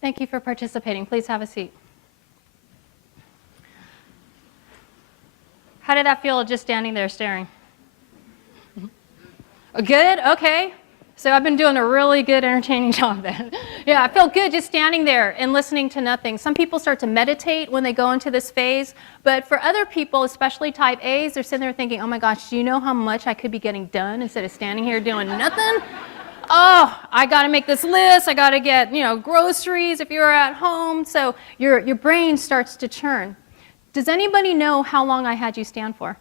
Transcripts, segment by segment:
Thank you for participating. Please have a seat. How did that feel just standing there staring? Good? Okay. So I've been doing a really good, entertaining job then. Yeah, I felt good just standing there and listening to nothing. Some people start to meditate when they go into this phase, but for other people, especially type A's, they're sitting there thinking, oh my gosh, do you know how much I could be getting done instead of standing here doing nothing? Oh, I got to make this list. I got to get, groceries if you're at home. So your brain starts to churn. Does anybody know how long I had you stand for?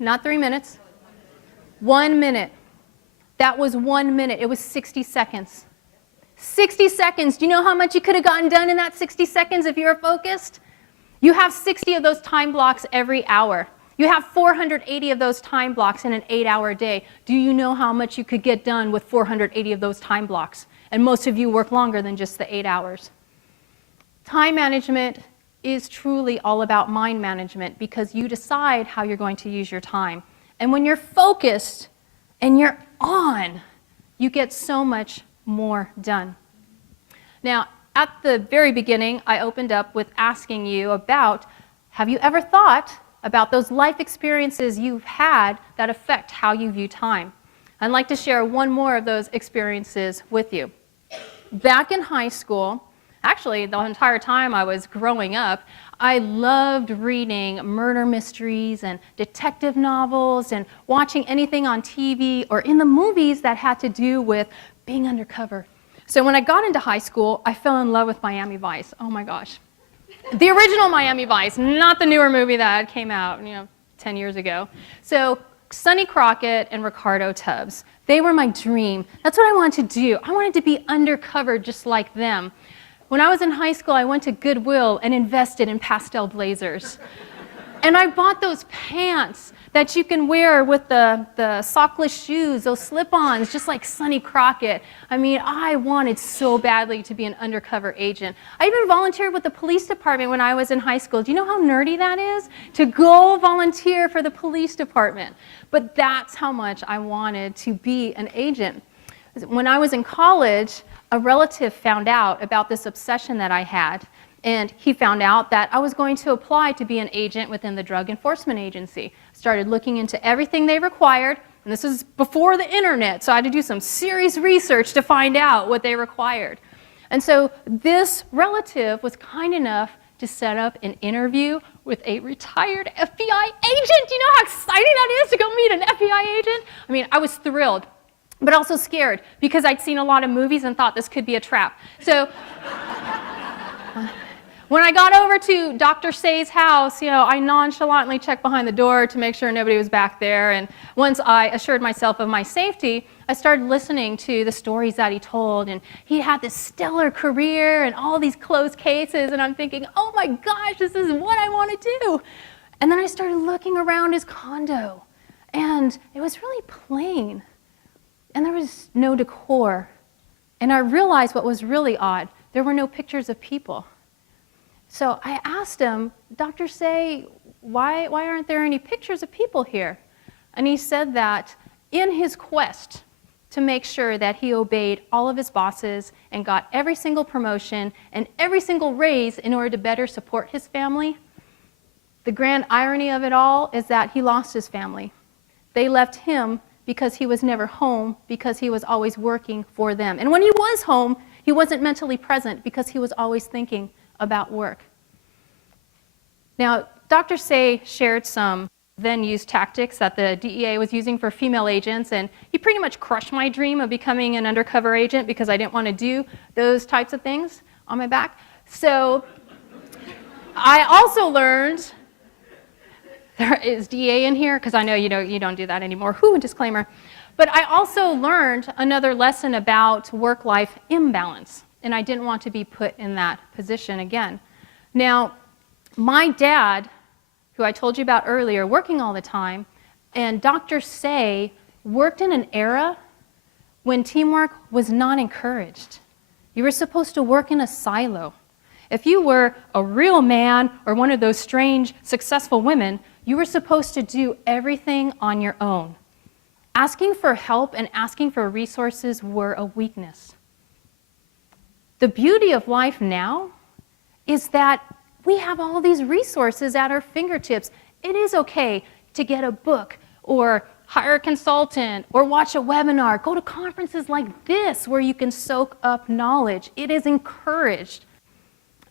Not 3 minutes. 1 minute. That was 1 minute. It was 60 seconds. 60 seconds. Do you know how much you could have gotten done in that 60 seconds if you were focused? You have 60 of those time blocks every hour. You have 480 of those time blocks in an 8-hour day. Do you know how much you could get done with 480 of those time blocks? And most of you work longer than just the 8 hours. Time management is truly all about mind management because you decide how you're going to use your time. And when you're focused and you're on, you get so much more done. Now, at the very beginning, I opened up with asking you about, have you ever thought about those life experiences you've had that affect how you view time? I'd like to share one more of those experiences with you. Back in high school, actually the entire time I was growing up, I loved reading murder mysteries and detective novels and watching anything on TV or in the movies that had to do with being undercover. So when I got into high school, I fell in love with Miami Vice. Oh my gosh. The original Miami Vice, not the newer movie that came out 10 years ago. So Sonny Crockett and Ricardo Tubbs, they were my dream. That's what I wanted to do. I wanted to be undercover just like them. When I was in high school, I went to Goodwill and invested in pastel blazers. And I bought those pants that you can wear with the sockless shoes, those slip-ons, just like Sonny Crockett. I mean, I wanted so badly to be an undercover agent. I even volunteered with the police department when I was in high school. Do you know how nerdy that is? To go volunteer for the police department. But that's how much I wanted to be an agent. When I was in college, a relative found out about this obsession that I had, and he found out that I was going to apply to be an agent within the Drug Enforcement Agency. Started looking into everything they required, and this is before the internet, so I had to do some serious research to find out what they required. And so this relative was kind enough to set up an interview with a retired FBI agent. Do you know how exciting that is to go meet an FBI agent? I mean, I was thrilled, but also scared because I'd seen a lot of movies and thought this could be a trap. So when I got over to Dr. Say's house, I nonchalantly checked behind the door to make sure nobody was back there. And once I assured myself of my safety, I started listening to the stories that he told. And he had this stellar career and all these closed cases. And I'm thinking, oh my gosh, this is what I want to do. And then I started looking around his condo. And it was really plain. And there was no decor. And I realized what was really odd. There were no pictures of people. So I asked him, Dr. Say, why aren't there any pictures of people here? And he said that in his quest to make sure that he obeyed all of his bosses and got every single promotion and every single raise in order to better support his family, the grand irony of it all is that he lost his family. They left him because he was never home, because he was always working for them. And when he was home, he wasn't mentally present because he was always thinking about work. Now, Dr. Say shared some then used tactics that the DEA was using for female agents, and he pretty much crushed my dream of becoming an undercover agent because I didn't want to do those types of things on my back. So I also learned, there is DEA in here, because I know you don't do that anymore. Whew, disclaimer. But I also learned another lesson about work-life imbalance, and I didn't want to be put in that position again. Now, my dad, who I told you about earlier, working all the time, and Dr. Say worked in an era when teamwork was not encouraged. You were supposed to work in a silo. If you were a real man or one of those strange, successful women, you were supposed to do everything on your own. Asking for help and asking for resources were a weakness. The beauty of life now is that we have all these resources at our fingertips. It is okay to get a book or hire a consultant or watch a webinar. Go to conferences like this where you can soak up knowledge. It is encouraged.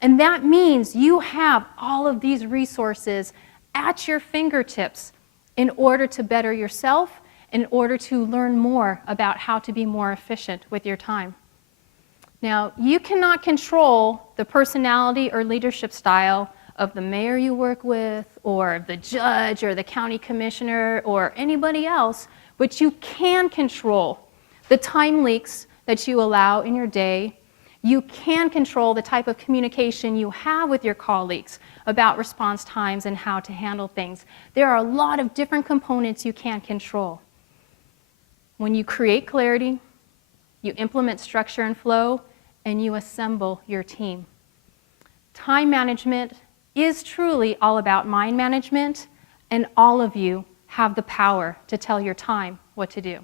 And that means you have all of these resources at your fingertips in order to better yourself, in order to learn more about how to be more efficient with your time. Now, you cannot control the personality or leadership style of the mayor you work with, or the judge, or the county commissioner, or anybody else, but you can control the time leaks that you allow in your day. You can control the type of communication you have with your colleagues about response times and how to handle things. There are a lot of different components you can control. When you create clarity, you implement structure and flow, and you assemble your team. Time management is truly all about mind management, and all of you have the power to tell your time what to do.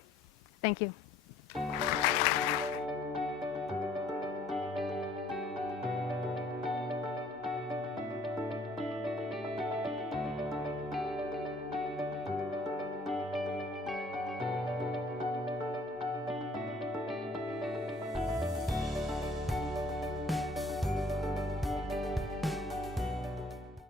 Thank you.